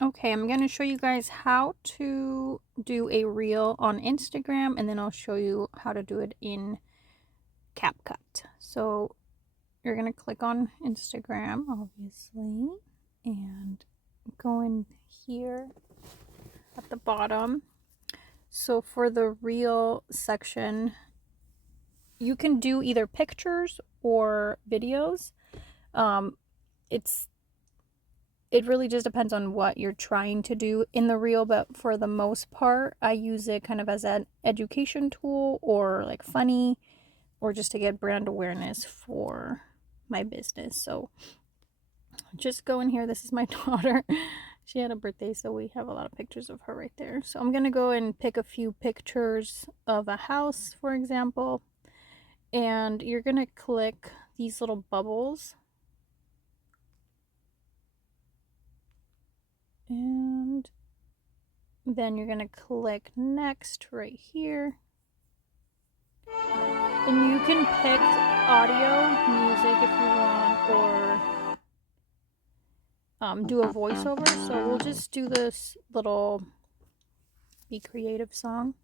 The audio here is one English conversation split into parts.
Okay, I'm going to show you guys how to do a reel on Instagram, and then I'll show you how to do it in CapCut. So you're going to click on Instagram, obviously, and go in here at the bottom. So for the reel section, you can do either pictures or videos. It really just depends on what you're trying to do in the reel, but for the most part, I use it kind of as an education tool or like funny or just to get brand awareness for my business. So just go in here. This is my daughter. She had a birthday, so we have a lot of pictures of her right there. So I'm going to go and pick a few pictures of a house, for example, and you're going to click these little bubbles. And then you're going to click next right here. And you can pick audio, music if you want, or do a voiceover. So we'll just do this little Be Creative song.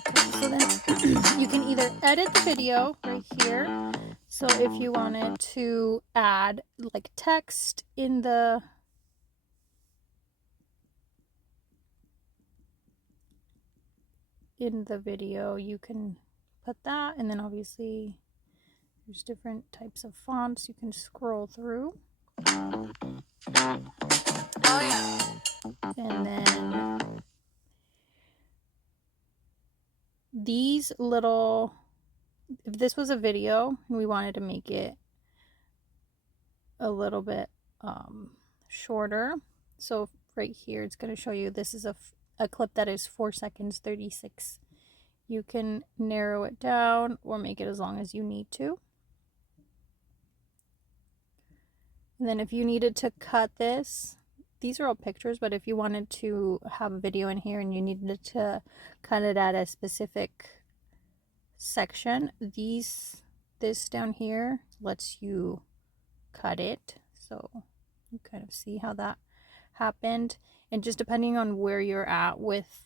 Okay, so then you can either edit the video right here. So if you wanted to add like text in the video, you can put that, and then obviously there's different types of fonts you can scroll through. And then these little, if this was a video and we wanted to make it a little bit shorter, so right here it's going to show you this is a clip that is 4 seconds 36. You can narrow it down or make it as long as you need to. And then if you needed to cut this, these are all pictures, but if you wanted to have a video in here and you needed to cut it at a specific section, this down here lets you cut it. So you kind of see how that happened. And just depending on where you're at with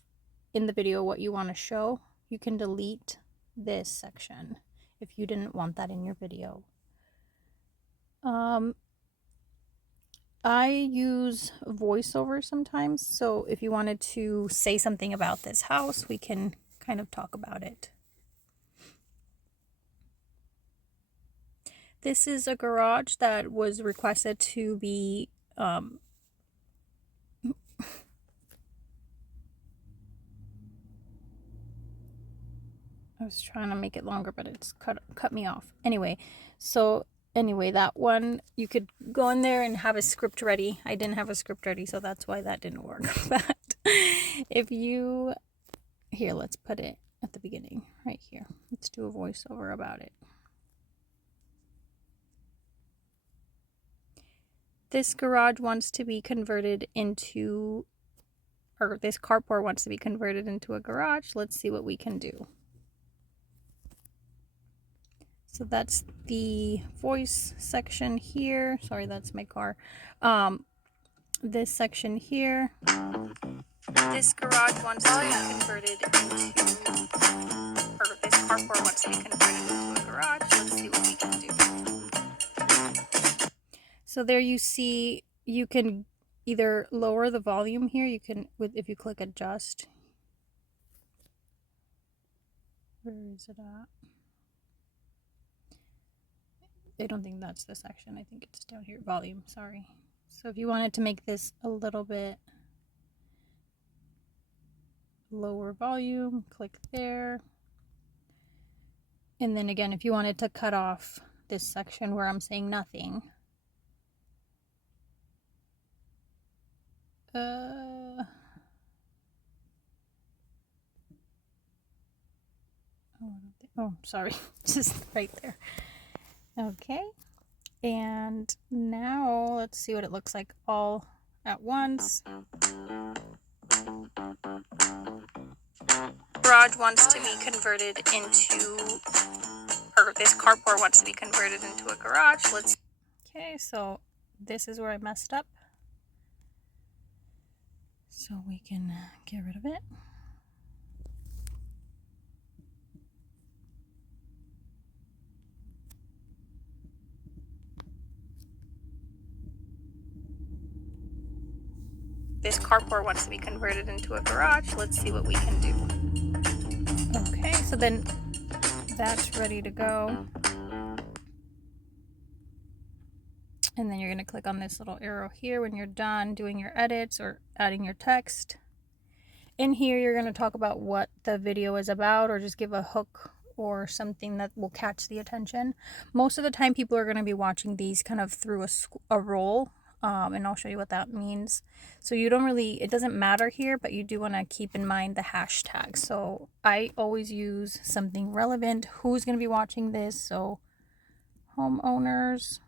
in the video what you want to show, you can delete this section if you didn't want that in your video. I use voiceover sometimes, so if you wanted to say something about this house, we can kind of talk about it. This is a garage that was requested to be I was trying to make it longer, but it's cut me off. Anyway, that one, you could go in there and have a script ready. I didn't have a script ready, so that's why that didn't work. But here, let's put it at the beginning right here. Let's do a voiceover about it. This garage wants to be converted into, or this carport wants to be converted into a garage. Let's see what we can do. So that's the voice section here. Sorry, that's my car. This section here. This garage wants to be converted into, or this carport wants to be converted into a garage. Let's see what we can do. So there you see, you can either lower the volume here. You can, if you click adjust. Where is it at? I don't think that's the section. I think it's down here. Volume, sorry. So if you wanted to make this a little bit lower volume, click there. And then again, if you wanted to cut off this section where I'm saying nothing, sorry, just right there. Okay, and now let's see what it looks like all at once. Garage wants to be converted into, or this carport wants to be converted into a garage. Okay, so this is where I messed up. So we can get rid of it. This carport wants to be converted into a garage. Let's see what we can do. Okay, so then that's ready to go. And then you're going to click on this little arrow here when you're done doing your edits or adding your text. In here, you're going to talk about what the video is about, or just give a hook or something that will catch the attention. Most of the time, people are going to be watching these kind of through a roll. And I'll show you what that means. So you don't really, it doesn't matter here, but you do want to keep in mind the hashtag. So I always use something relevant. Who's going to be watching this? So homeowners.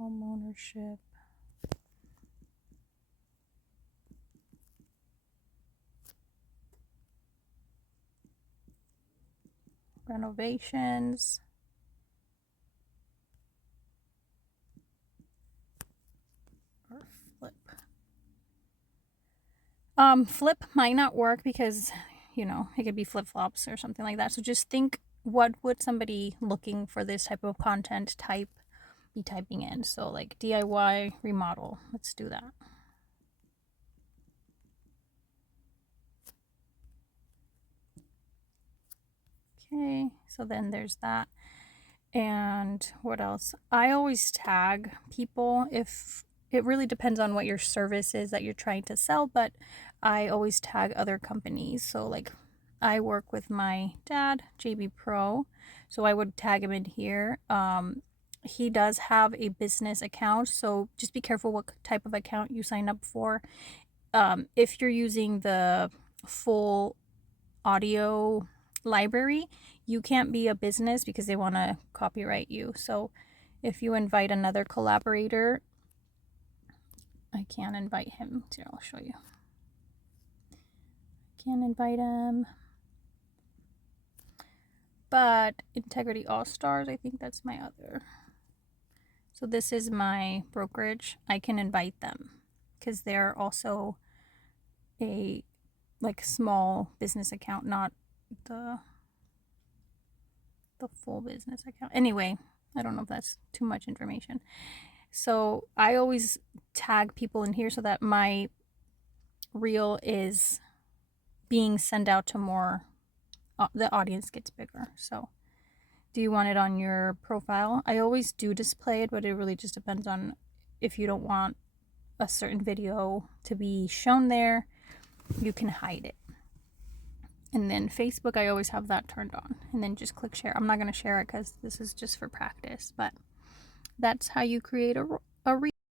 Homeownership. Renovations. Flip. Flip might not work because, you know, it could be flip-flops or something like that. So just think, what would somebody looking for this type of content type be typing in? So like DIY remodel. Let's do that. Okay, so then there's that. And what else? I always tag people. If it really depends on what your service is that you're trying to sell, but I always tag other companies. So like I work with my dad, JB Pro, so I would tag him in here. He does have a business account, so just be careful what type of account you sign up for. If you're using the full audio library, you can't be a business because they want to copyright you. So if you invite another collaborator, I can invite him. Here, I'll show you. I can invite him. But Integrity All Stars, I think that's my other. So this is my brokerage. I can invite them because they're also a like small business account, not the full business account. Anyway, I don't know if that's too much information. So I always tag people in here so that my reel is being sent out to more, the audience gets bigger. So do you want it on your profile? I always do display it, but it really just depends on if you don't want a certain video to be shown there, you can hide it. And then Facebook, I always have that turned on. And then just click share. I'm not going to share it because this is just for practice, but that's how you create a reel.